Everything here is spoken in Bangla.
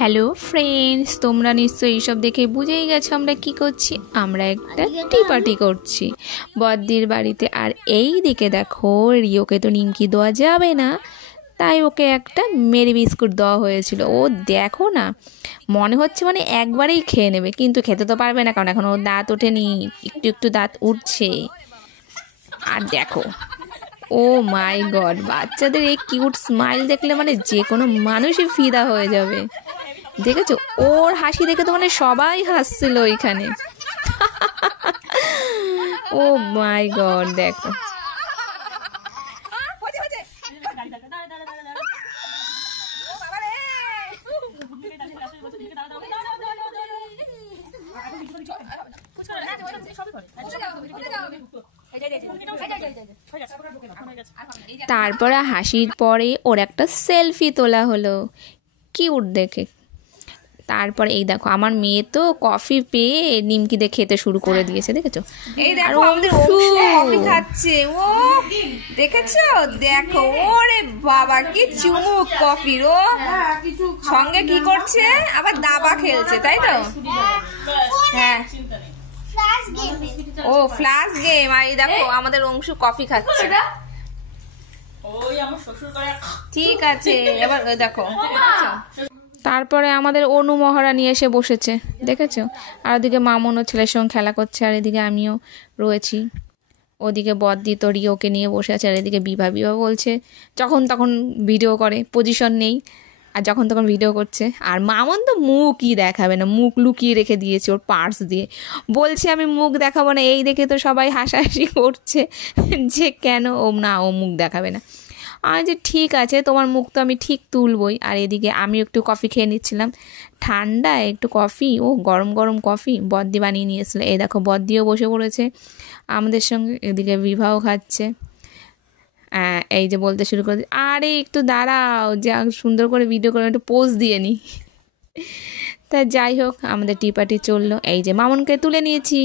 হ্যালো ফ্রেন্ডস, তোমরা নিশ্চয়ই এইসব দেখে বুঝেই গেছো আমরা কি করছি। আমরা একটা টি পার্টি করছি বদ্দির বাড়িতে। আর এই দিকে দেখো, রিওকে তো নিমকি দেওয়া যাবে না, তাই ওকে একটা মেরি বিস্কুট দেওয়া হয়েছিল। ও দেখো না, মনে হচ্ছে মানে একবারেই খেয়ে নেবে, কিন্তু খেতে তো পারবে না, কারণ এখন ওর দাঁত ওঠেনি, একটু একটু দাঁত উঠছে। আর দেখো, ও মাই গড, বাচ্চাদের এই কিউট স্মাইল দেখলে মানে যে কোনো মানুষই ফিদা হয়ে যাবে। দেখেছো, ওর হাসি দেখে তো মানে সবাই হাসছিল ওইখানে। ও মাই গড, দেখো। তারপরে হাসির পরে ওর একটা সেলফি তোলা হলো, কিউট দেখে। তারপরে এই দেখো, আমার মেয়ে তো কফি পেয়ে নিমকি দিয়ে খেতে শুরু করে দিয়েছে, দেখেছো? এই দেখো আমাদের কফি খাচ্ছে ও, দেখেছো? দেখো, ওরে বাবা কি চুমুক কফির। ও সঙ্গে কি করছে, আবার দাবা খেলছে, তাই তো? হ্যাঁ, ও ফ্ল্যাশ গেম। আর এই দেখো আমাদের অংশু কফি খাচ্ছে। ঠিক আছে, এবার দেখো। তারপরে আমাদের অনু মহারানী এসে বসেছে, দেখেছো? আর ওদিকে মামুনও ছেলের সঙ্গে খেলা করছে, আর এদিকে আমিও রয়েছি। ওদিকে বদ্দি তো রিওকে নিয়ে বসে আছে, আর এদিকে বিভা বলছে, যখন তখন ভিডিও করে, পজিশন নেই, আর যখন তখন ভিডিও করছে। আর মামুন তো মুখই দেখাবে না, মুখ লুকিয়ে রেখে দিয়েছে ওর পার্স দিয়ে। বলছে আমি মুখ দেখাবো না, এই দেখে তো সবাই হাসাহাসি করছে যে কেন ও না, ও মুখ দেখাবে না। আমি যে ঠিক আছে, তোমার মুখ তো আমি ঠিক তুলবই। আর এদিকে আমি একটু কফি খেয়ে নিচ্ছিলাম, ঠান্ডায় একটু কফি, ও গরম গরম কফি বদ্দি বানিয়ে নিয়েছিল। এই দেখো, বদ্দিও বসে পড়েছে আমাদের সঙ্গে, এদিকে বিবাহ খাচ্ছে। এই যে বলতে শুরু করে, আরে একটু দাঁড়াও, যা সুন্দর করে ভিডিও করে একটু পোজ দিয়ে নিই। তা যাই হোক, আমাদের টি পার্টি চললো। এই যে মামুনকে তুলে নিয়েছি।